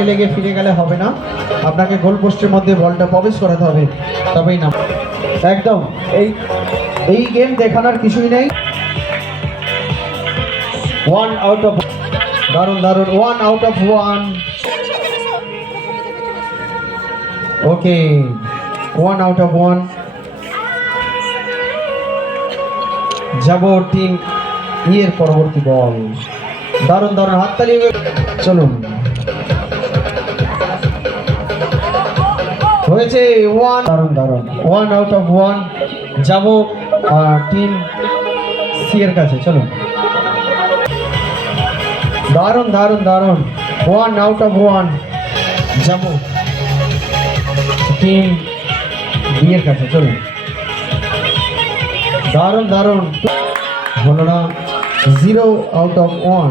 বলে লেগে ফিরে গেলে হবে না। আপনাকে গোল পোস্টের মধ্যে বলটা প্রবেশ করাতে হবে। তবেই না একদম, এই এই গেম দেখানোর কিছুই নেই। ওয়ান আউট অফ দারুণ দারুণ। One out of one okay one out of one যাব টিম ইয়ের পরবর্তী বল দারুণ দারুণ। হাততালি চলুন। হয়েছে ওয়ান দারুণ দারুণ। ওয়ান আউট অফ ওয়ান যাব টিম সি এর কাছে চলুন। দারুণ দারুণ দারুণ। ওয়ান আউট অফ ওয়ান যাব টিম বি এর কাছে চলুন। দারুণ দারুণ। হলো না জিরো আউট অফ ওয়ান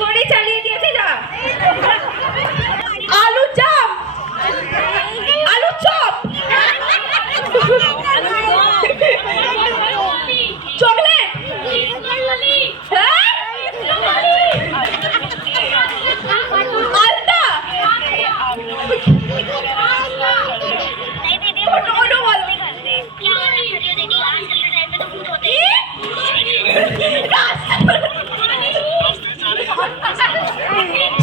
ঈশ্বরই চালিয়ে দিয়েছে যা। আলু চপ। আলু চপ। চকলেট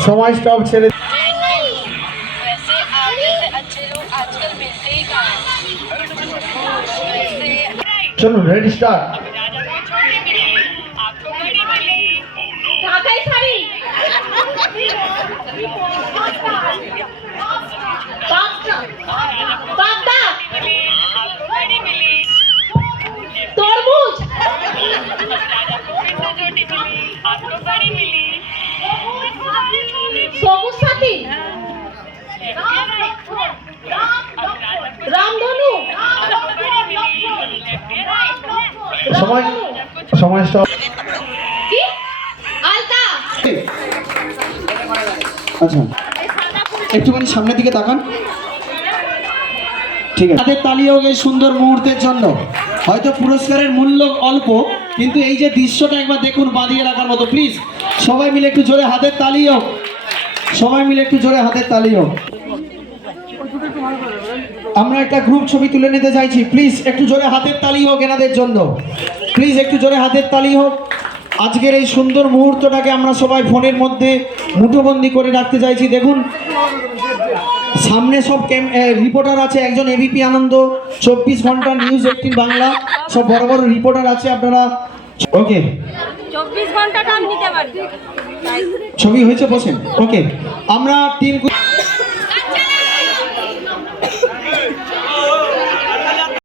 সময় স্টপ ছেড়ে চলুন রেডি স্টার্ট। সবুজ রামধনু? সময় সময় স্টপ কি? আলতা? আচ্ছা। একটুখানি সামনের দিকে তাকান। ঠিক আছে। তাদের তালি হোক এই সুন্দর মুহূর্তের জন্য। হয়তো পুরস্কারের মূল্য অল্প কিন্তু এই যে দৃশ্যটা একবার দেখুন বাঁধিয়ে রাখার মতো প্লিজ সবাই মিলে একটু জোরে হাতের তালি হোক সবাই মিলে একটু জোরে হাতের তালি হোক আমরা একটা গ্রুপ ছবি তুলে নিতে চাইছি। প্লিজ একটু জোরে হাতের তালি হোক এনাদের জন্য। প্লিজ একটু জোরে হাতের তালি হোক আজকের এই সুন্দর মুহূর্তটাকে আমরা সবাই ফোনের মধ্যে মুঠোবন্দি করে রাখতে চাইছি। দেখুন, সামনে সব রিপোর্টার আছে, একজন এবিপি আনন্দ, চব্বিশ ঘণ্টা নিউজ এইটিন বাংলা, সব বড় বড় রিপোর্টার আছে, আপনারা ওকে চব্বিশ ঘণ্টা ছবি হয়েছে বসেন। ওকে আমরা টিম